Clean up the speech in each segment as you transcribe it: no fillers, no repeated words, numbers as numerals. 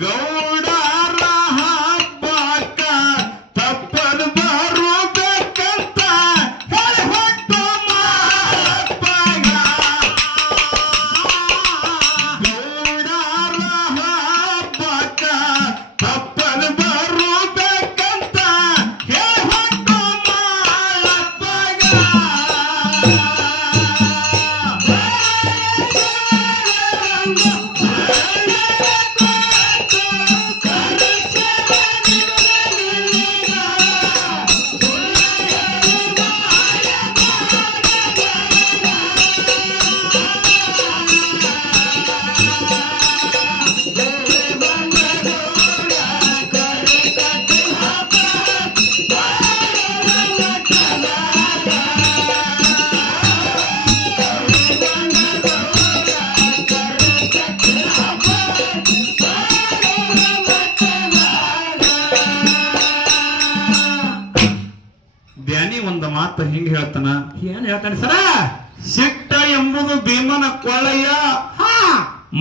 ಗೌಡರ ಹಬ್ಬಕ್ಕ ತಪ್ಪದ ಬರುಬೇಕಂತ ಹೇಳಿ ಹೊಟ್ಟು ಮಾಳಪ್ಪಗ. ಗೌಡರ ಹಬ್ಬಕ್ಕ ತಪ್ಪದ ಬರುಬೇಕಂತ ಹೇಳಿ ಹೊಟ್ಟು ಮಾಳಪ್ಪಗ. ಧ್ಯಾನಿ ಒಂದು ಮಾತು ಹಿಂಗ ಹೇಳ್ತಾನ. ಏನ್ ಹೇಳ್ತಾನೆ ಸರ? ಸಿಟ್ಟ ಎಂಬುದು ಭೀಮನ ಕೊಳ್ಳಯ್ಯ,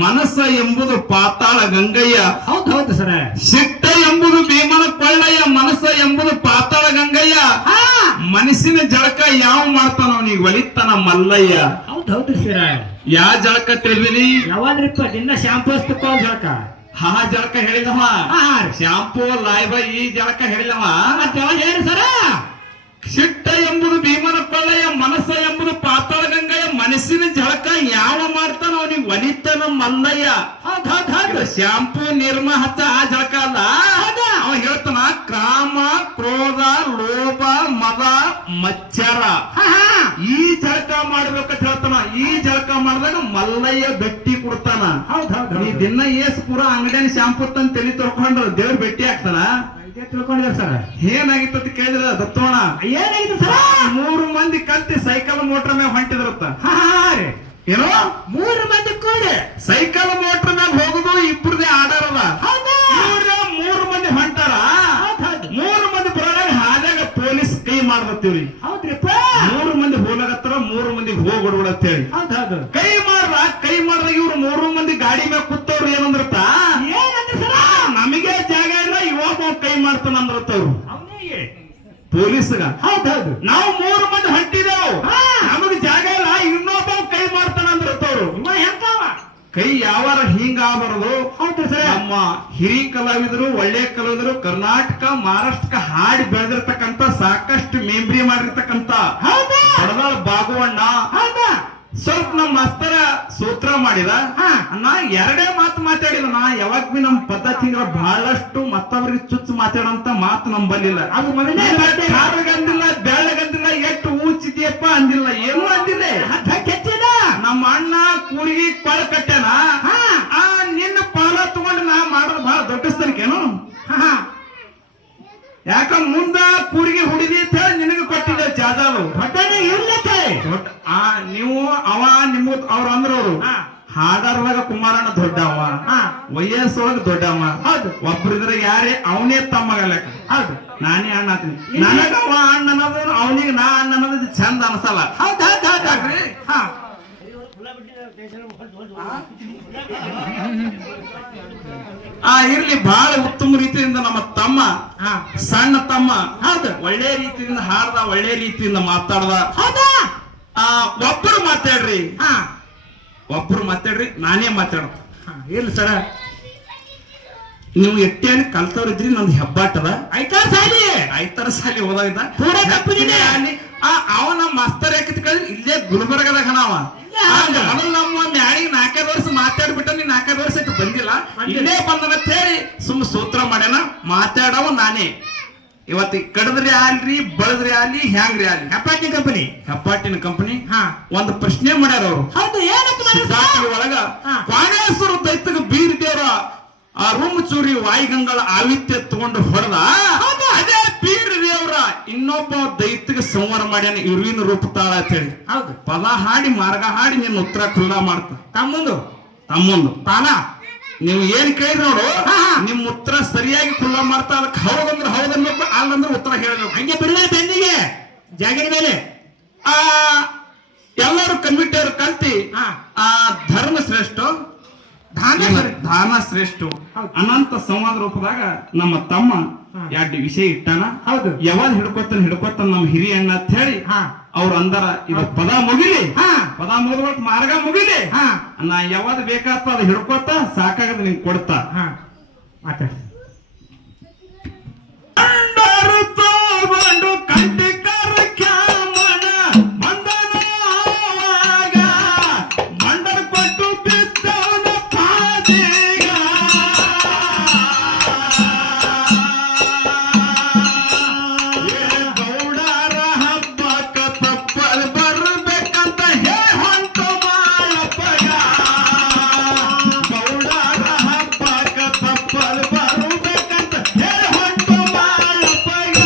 ಮನಸ್ಸ ಎಂಬುದು ಪಾತಾಳ ಗಂಗಯ್ಯ. ಹೌದು ಹೌದು ಸರ. ಸಿಟ್ಟ ಎಂಬುದು ಭೀಮನ ಕೊಳ್ಳಯ್ಯ, ಮನಸ್ಸ ಎಂಬುದು ಪಾತಾಳ ಗಂಗಯ್ಯ. ಮನಸ್ಸಿನ ಜಳಕ ಯಾವ ಮಾಡ್ತಾನ ಅವನಿಗೆ ಒಲಿತಾನ ಮಲ್ಲಯ್ಯ. ಹೌದು ಹೌದು ಸರ. ಯಾ ಜಳಕ ತಿಳಿದಿನಿ? ಯಾವಾದ್ರಿಪ್ಪ ದಿನ ಶಾಂಪೂ ಹಸ್ತಕ್ಕೋ ಜಳಕ. ಹಾ ಜಳಕ ಹೇಳಿದವ. ಶಾಂಪೂ ಲಾಯ್ಬ ಈ ಜಳಕ ಹೇಳಿದವ. ಹೇಳಿ ಸರ. ಸಿಟ್ಟ ಎಂಬುದು ಭೀಮನ ಕೊಳ್ಳಯ್ಯ, ಮನಸ್ಸ ಎಂಬುದು ಪಾತಾಳ ಗಂಗಯ್ಯ. ಮನಸ್ಸಿನ ಜಳಕ ಯಾವ ಮಾಡ್ತಾನ ಅವನಿಗೆ ಒಲಿತಾನ ಮಲ್ಲಯ್ಯ. ಶಾಂಪೂ ನಿರ್ಮ ಹಚ್ಚ ಆ ಜಳಕ ಅಲ್ಲ. ಅವ ಹೇಳ್ತಾನ ಕಾಮ ಕ್ರೋಧ ಲೋಭ ಮದ ಮಚ್ಚರ ಈ ಜಳಕ ಮಾಡ್ಬೇಕಂತ ಹೇಳ್ತಾನ. ಈ ಜಳಕ ಮಾಡಿದಾಗ ಮಲ್ಲಯ್ಯ ಗಟ್ಟಿ ಕೊಡ್ತಾನ. ಈ ದಿನ ಏಸ್ ಪೂರ ಅಂಗಡಿಯ ಶಾಂಪೂ ತಂದು ತಲೆ ತೊಳ್ಕೊಂಡು ದೇವ್ರ ಭೇಟಿ ಆಗ್ತಾನ. ತಿಳ್ಕೊಂಡಿದ್ದಾರೆ ಸರ್. ಏನಾಗಿತ್ತು ಅಂತ ಕೇಳಿದ್ರ ದತ್ತೋಣ. ಏನಾಗಿತ್ತು ಸರ? 3 ಮಂದಿ ಕಲ್ತಿ ಸೈಕಲ್ ಮೋಟರ್ ಮ್ಯಾಗ ಹೊಂಟಿದ್ರತ್ತ. ಏನೋ 3 ಮಂದಿ ಕೂಡಿ ಸೈಕಲ್ ಮೋಟರ್ ಮ್ಯಾಗ ಹೋಗುದು ಇಬ್ಬರದೇ ಆರ್ಡರ್ ಅದ. 3 ಮಂದಿ ಹೊಂಟಾರ. 3 ಮಂದಿ ಬರೋದಾಗ ಹಾದಾಗ ಪೊಲೀಸ್ ಕೈ ಮಾಡ್ಬತ್ತೀವ್ರಿ. ಹೌದ್ರಿಪ್ಪ. 3 ಮಂದಿ ಹೋಗ್ಲಾಗತ್ತಾರ, 3 ಮಂದಿಗೆ ಹೋಗ್ಬಿಡ್ಬಿಡತ್ತೇಳಿ ಕೈ ಮಾಡ್ದಾಗ ಇವ್ರು 3 ಮಂದಿ ಗಾಡಿ ಮ್ಯಾಗ ಕೂತವ್ರು ಏನಂದ್ರತ್ತ, ನಮಗೆ ಜಾಗ ಇಲ್ಲ ಇವಾಗ ಕೈ ಮಾಡ್ತಾನ ಅಂದ್ರತ್ತವ್ರು ಪೊಲೀಸ್ಗ. ಹೌದೌದು. ನಾವು 3 ಮಂದಿ ಹೊಂಟಿದೆವು, ನಮಗ್ ಜಾಗ ಇಲ್ಲ ಇನ್ನೊಬ್ಬ ಕೈ ಮಾಡ್ತಾನ ಅಂದ್ರತ್ತವ್ರು. ಕೈ ಯಾವಾರ ಹಿಂಗ ಆಗಬಾರದು. ಹೌದು ಸರ್. ನಮ್ಮ ಹಿರಿಯ ಕಲಾವಿದರು, ಒಳ್ಳೆ ಕಲಾವಿದರು, ಕರ್ನಾಟಕ ಮಹಾರಾಷ್ಟ್ರಕ್ಕೆ ಹಾಡಿ ಬೆಳೆದಿರ್ತಕ್ಕಂತ, ಸಾಕಷ್ಟು ಮೆಂಬ್ರಿ ಮಾಡಿರ್ತಕ್ಕಂತ ಬಡದಾಳ ಬಾಗುವಣ್ಣ ಸ್ವಲ್ಪ ನಮ್ಮ ಮಾಸ್ತರ ಸೂತ್ರ ಮಾಡಿದ. ನಾ 2 ಮಾತು ಮಾತಾಡಿದ. ನಾ ಯಾವಾಗ ಬಿ ನಮ್ ಪದ್ಧತಿ ಬಹಳಷ್ಟು ಮತ್ತೊಬ್ರಿಗೆ ಚುಚ್ಚು ಮಾತಾಡಂತ ಮಾತು ನಮ್ ಬಲ್ಲಿಲ್ಲ. ಅದು ಅಂದಿಲ್ಲ, ಬೆಳ್ಳಗಂದಿಲ್ಲ, ಎಷ್ಟು ಊಚಿದ್ಯಪ್ಪ ಅಂದಿಲ್ಲ, ಏನೂ ಅಂದಿಲ್ಲ. ನಮ್ಮ ಅಣ್ಣ ಕೂರಿಗೆ ಕೊಳ ಕಟ್ಟ್ಯಾನ. ನಿನ್ನ ಪಾಲ ತಗೊಂಡು ನಾ ಮಾಡೋದು ಬಹಳ ದೊಡ್ಡಸ್ತನಿಕೇನು? ಯಾಕ ಮುಂದ ಕೂರಿಗೆ ಹುಡಿದಿ ಅಂತ ಹೇಳಿ ನಿನಗೆ ಕೊಟ್ಟಿದ್ದೆ ಜಾದಾಲು. ನೀವು ಅವ ನಿಮ್ಮ ಅವ್ರು ಅಂದ್ರವ್ರು ಹಾಡಾರೊಳಗ ಕುಮಾರಣ್ಣ ದೊಡ್ಡವ, ವಯಸ್ಸೊಳಗ ದೊಡ್ಡವ. ಹೌದು. ಒಬ್ರಿದ್ರೆ ಯಾರೇ ಅವನೇ ತಮ್ಮಗಲ್ಲ. ಹೌದು. ನಾನೇ ಅಣ್ಣ ಅಂತೀನಿ. ನನಗ ಅವ ಅಣ್ಣ ಅನ್ನೋದು, ಅವನಿಗೆ ನಾ ಅಣ್ಣ ಅನ್ನೋದು ಚಂದ ಅನ್ಸಲ್ಲ. ಹೌದಾಗ್ರಿ. ಇರ್ಲಿ, ಬಹಳ ಉತ್ತಮ ರೀತಿಯಿಂದ ನಮ್ಮ ತಮ್ಮ, ಸಣ್ಣ ತಮ್ಮ, ಹೌದು, ಒಳ್ಳೆ ರೀತಿಯಿಂದ ಹಾಡ್ದ, ಒಳ್ಳೆ ರೀತಿಯಿಂದ ಮಾತಾಡ್ದ. ಒಬ್ಬರು ಮಾತಾಡ್ರಿ, ನಾನೇ ಮಾತಾಡ. ಇಲ್ಲ ಸರ, ನೀವು ಎಟ್ಟೇನು ಕಲ್ತವ್ರಿದ್ರಿ. ನಂದು ಹೆಬ್ಬಾಟದ ಐತಾರ ಸಾಲಿ ಹೋದಾಗ ಅವನ ಮಾಸ್ತರ್ ಯಾಕಿತ್ ಕಳ್ರಿ ಇಲ್ಲೇ ಗುಲ್ಬರ್ಗದಾಗ ನಾವ ನಮ್ಮ ಮ್ಯಾಳಿಗೆ 4 ವರ್ಷ ಮಾತಾಡ್ಬಿಟ್ಟ. ನೀ 4 ವರ್ಷ ಬಂದಿಲ್ಲ, ಇಲ್ಲೇ ಬಂದನಂತ ಹೇಳಿ ಸುಮ್ಮ ಸೂತ್ರ ಮಾಡ್ಯಾನ. ಮಾತಾಡವ ನಾನೇ. ಇವತ್ತು ಕಡದ್ರಿ ಆಲ್ರಿ, ಬಳದ್ರಿ ಆಲಿ, ಹ್ಯಾಂಗ್ರಿ ಆಲಿ, ಹೆಪ್ಪಾಟಿನ ಕಂಪನಿ ಒಂದು ಪ್ರಶ್ನೆ ಮಾಡ್ಯಾರ ಅವರು. ಒಳಗ ಕಾಣೇಶ್ವರ ದೈತಗ ಬೀರ್ ದೇವ್ರ ಆ ರೂಮ್ ಚೂರಿ ವಾಯುಗಂಗಳ ಆವಿತ್ಯ ತಗೊಂಡು ಹೊಡೆದ. ಅದೇ ಬೀರ್ ದೇವ್ರ ಇನ್ನೊಬ್ಬ ದೈತ್ಯಗ ಸಂಹಾರ ಮಾಡ್ಯಾನ ಇರುವಿನ ರೂಪ ತಾಳ ಅಂತ ಹೇಳಿ. ಹೌದು. ಪದ ಹಾಡಿ ಮಾರ್ಗ ಹಾಡಿ ನಿನ್ನ ಉತ್ತರ ಖುಲ್ಲಾ ಮಾಡ್ತ. ತಮ್ಮಂದು ತಾನ ನೀವು ಏನ್ ಕೇಳಿ ನೋಡು, ನಿಮ್ ಉತ್ತರ ಸರಿಯಾಗಿ ಖುಲ್ಲಾ ಮಾಡ್ತಾ. ಅದಕ್ಕೆ ಹೌದಂದ್ರೆ ಹೌದನ್ಬೇಕು, ಅಲ್ಲಂದ್ರೆ ಉತ್ತರ ಹೇಳ್ಬೇಕು. ಹಂಗೆ ಬಿಡಲ್ಲ ಬೆನ್ನಿಗೆ ಜಾಗಿನ ಮೇಲೆ. ಎಲ್ಲರೂ ಕಮಿಟಿಯವರು ಕಲ್ತಿ ಧರ್ಮ ಶ್ರೇಷ್ಠ, ದಾನ ಶ್ರೇಷ್ಠ, ಹೌದು. ಅನಂತ ಸಂವಾದ ರೂಪದಾಗ ನಮ್ಮ ತಮ್ಮ ಹಾ. 2 ವಿಷಯ ಇಟ್ಟಾನ. ಹೌದು. ಯಾವಾಗ ಹಿಡ್ಕೊತಾನ ನಮ್ಮ ಹಿರಿಯ ಅಣ್ಣ ಅಂತ ಹೇಳಿ ಹಾ ಅವ್ರು ಅಂದಾರ ಇದು ಪದ ಮುಗಿಲಿ, ಹಾ ಪದ ಮುಗಿದ್ಬಿಟ್ಟು ಮಾರ್ಗ ಮುಗಿಲಿ, ಹಾ ನಾ ಯಾವಾಗ ಬೇಕಾಗ್ತ ಅದು ಹಿಡ್ಕೊತ ಸಾಕಾಗದ ನಿಂಗೆ ಕೊಡ್ತಾ. ಹಾ ಮಾತಾಡಿ. ಅಂಡರು ತಗೊಂಡು ಕಂಟಿಕರ ಕ್ಯಾಮನ ಮಂದನವಾಗ ಮಂಡರ್ ಕೊಟ್ಟು ಬಿದ್ದವನ ಪಾದಿಗ. ಏ ಗೌಡರ ಹಬ್ಬಕ್ಕ ತಪ್ಪಲ್ ಬರ್ಬೇಕಂತ ಹೇ ಹೊಂಟು ಮಾಳಪ್ಪಗ. ಗೌಡರ ಹಬ್ಬಕ್ಕ ತಪ್ಪಲ್ ಬರ್ಬೇಕಂತ ಹೇ ಹೊಂಟು ಮಾಳಪ್ಪಗ.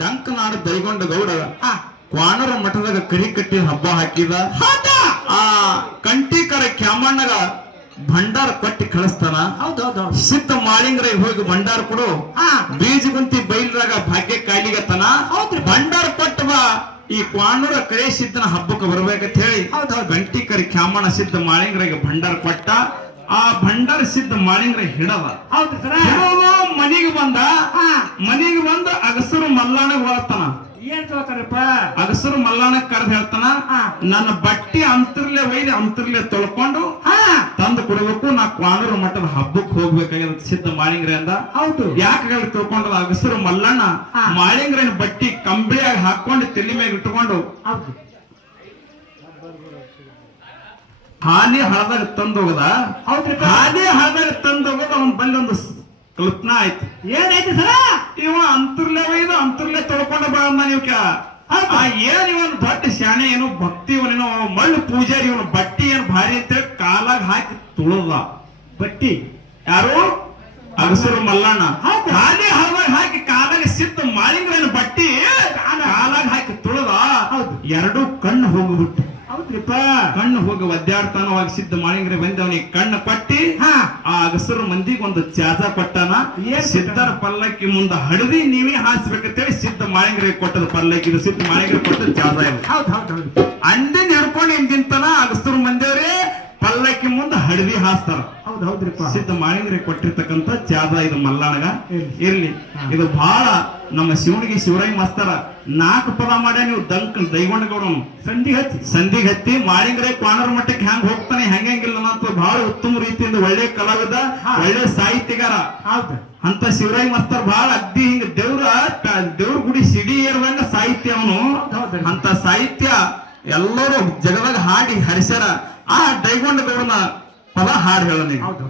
ಡಂಕನಾಡು ದೈಗೊಂಡ ಗೌಡ ಕ್ವಾಣರ ಮಠದಾಗ ಕರಿ ಕಟ್ಟಿ ಹಬ್ಬ ಹಾಕಿದ. ಆ ಕಂಟಿಕರ ಕ್ಯಾಮಣ್ಣಗ ಭಂಡಾರ ಕೊಟ್ಟಿ ಕಳಿಸ್ತಾನ. ಹೌದೌದು. ಸಿದ್ಧ ಮಾಳಿಂಗ್ರೈ ಹೋಗಿ ಭಂಡಾರ ಕೊಡು, ಬೀಜ ಗುಂತಿ ಬೈಲ್ದಾಗ ಭಾಗ್ಯ ಕಾಯ್ಲಿಗತ್ತನ. ಹೌದ್ರಿ. ಭಂಡಾರ ಕೊಟ್ಟ ಬಾ, ಈ ಕ್ವಾಣೂರ ಕಡೆ ಸಿದ್ಧನ ಹಬ್ಬಕ್ಕೆ ಬರ್ಬೇಕಂತ ಹೇಳಿ ಕಂಟಿಕರ ಕ್ಯಾಮಣ್ಣ ಸಿದ್ಧ ಮಾಳಿಂಗ್ರೈಗೆ ಭಂಡಾರ ಕೊಟ್ಟ. ಆ ಭಂಡಾರ ಸಿದ್ಧ ಮಾಳಿಂಗ್ರೈ ಹಿಡದ. ಹೌದು ಸರ. ಮನಿಗೆ ಬಂದ. ಮನಿಗೆ ಬಂದು ಅಗಸರು ಮಲ್ಲಾಣಗ್ ಹೊರತಾನ. ಏನ್ ತಗೋತಾರಪ್ಪ? ಅಗಸರು ಮಲ್ಲಾಣ ಕರೆದು ಹೇಳ್ತಾನ, ನನ್ನ ಬಟ್ಟಿ ಅಂತರ್ಲೆ ಒಯ್ದು ಅಂತರ್ಲೆ ತೊಳ್ಕೊಂಡು ತಂದು ಕೊಡ್ಬೇಕು, ನಾ ಕ್ವಾಣೂರು ಮಠದ ಹಬ್ಬಕ್ಕೆ ಹೋಗ್ಬೇಕಾಗ್ಯದ ಸಿದ್ಧ ಮಾಳಿಂಗ್ರೆ ಅಂದ. ಹೌದು. ಯಾಕೆ ತಿಳ್ಕೊಂಡದ ಅಗಸರು ಮಲ್ಲಣ್ಣ ಮಾಳಿಂಗ್ರನ ಬಟ್ಟಿ ಕಂಬಳಿಯಾಗಿ ಹಾಕೊಂಡು ತಲೆ ಮ್ಯಾಗ ಇಟ್ಕೊಂಡು ಹೌದು ಹಾನಿ ಹಳದಾಗ ತಂದೋಗದ. ಹೌದ್ರಿ. ಹಾನಿ ಹಳದಾಗ ತಂದೋಗದ ಅವನ್ ಬಲ್ಲಿ ಒಂದು ಕಲ್ಪನಾ ಆಯ್ತು. ಏನಾಯ್ತು ಸರ? ಇವ ಅಂತರ್ಲೆ ಒಯ್ದು ಅಂತರ್ಲೆ ತೊಳ್ಕೊಂಡ ಬಾ ಅಂದ. ನೀವು ಏನ್ ಇವನ್ ದೊಡ್ಡ ಶಾಣೆ, ಏನು ಭಕ್ತಿ, ಇವನೇನೋ ಮಳ್ಳು ಪೂಜಾರಿ, ಇವನು ಬಟ್ಟಿ ಏನ್ ಭಾರಿ ಅಂತೇಳಿ ಕಾಲಾಗ ಹಾಕಿ ತುಳದ. ಬಟ್ಟಿ ಯಾರು ಅಗಸರು ಮಲ್ಲಣ್ಣ ಹೌದು. ಖಾಲಿ ಹಳದಾಗ ಹಾಕಿ ಕಾಲಾಗ ಸಿದ್ಧ ಮಾಳಿಂಗ್ರನ ಬಟ್ಟಿ ಕಾಲಾಗ ಹಾಕಿ ತುಳದ ಹೌದು. ಎರಡು ಕಣ್ಣು ಹೋಗ್ಬಿಟ್ಟು ಹೌದ್ರಿಪ್ಪ ಕಣ್ಣು ಹೋಗಿ ಒದ್ದಾಡ್ತಾನವಾಗಿ ಸಿದ್ಧ ಮಾಳಿಂಗ್ರೆ ಬಂದವನಿಗೆ ಕಣ್ಣು ಕೊಟ್ಟಿ ಹಾ ಆ ಅಗಸರು ಮಂದಿಗೆ ಒಂದು ಚಾಜ ಕೊಟ್ಟಾನ ಏನ್ ಸಿದ್ಧರ ಪಲ್ಲಕ್ಕಿ ಮುಂದ ಹಡದಿ ನೀವೇ ಹಾಸ್ಬೇಕಂತೇಳಿ ಸಿದ್ಧ ಮಾಳಿಂಗ್ರೆ ಕೊಟ್ಟದ ಪಲ್ಲಕ್ಕಿ ಇದು ಸಿದ್ಧ ಮಾಳಿಂಗ್ರೆ ಕೊಟ್ಟದ ಚಾಜ ಇದು ಹೌದು ಹೌದು ಹೌದು ಅಂಡಿನ ಹಿಡ್ಕೊಂಡು ಇಂತಿಂತನ ಅಗಸರು ಮಂದಿಯವ್ರೆ ಪಲ್ಲಕ್ಕಿ ಮುಂದ ಹಡದಿ ಹಾಸ್ತಾರ ಹೌದು ಹೌದ್ರಿಪ್ಪ ಸಿದ್ಧ ಮಾಳಿಂಗ್ರೆ ಕೊಟ್ಟಿರ್ತಕ್ಕಂಥ ಚಾದ ಇದು ಮಲ್ಲಣಗ ಇರ್ಲಿ. ಇರ್ಲಿ ಇದು ಬಹಳ ನಮ್ಮ ಶಿವನಿಗೆ ಶಿವರಾಯಿ ಮಾಸ್ತರ 4 ಪದ ಮಾಡ್ಯ ನೀವು ದೈಗೊಂಡಗೌಡನು ಸಂಧಿ ಹಚ್ಚಿ ಸಂಧಿಗೆ ಹತ್ತಿ ಮಾಳಿಂಗ್ರೆ ಕ್ವಾಣರ ಮಟ್ಟಕ್ಕೆ ಹೆಂಗ್ ಹೋಗ್ತಾನೆ ಹೆಂಗಿಲ್ಲ ಅಂತ ಬಹಳ ಉತ್ತಮ ರೀತಿಯಿಂದ ಒಳ್ಳೆ ಕಲಾವಿದ ಹಾ. ಒಳ್ಳೆ ಸಾಹಿತ್ಯಗಾರ ಹೌದು ಅಂತ ಶಿವರಾಯಿ ಮಾಸ್ತರ್ ಬಹಳ ಅಗ್ದಿ ಹಿಂಗ ದೇವ್ರ ಗುಡಿ ಸಿಡಿ ಏರ್ದಂಗ ಸಾಹಿತ್ಯ ಅವನು ಹೌದು. ಅಂತ ಸಾಹಿತ್ಯ ಎಲ್ಲರೂ ಜಗದಾಗ ಹಾಡಿ ಹರಿಸ್ಯಾರ ಆ ದೈಗೊಂಡಗೌಡನ ಪದ ಹಾಡು ಹೇಳೋನಿಗೆ ಹೌದು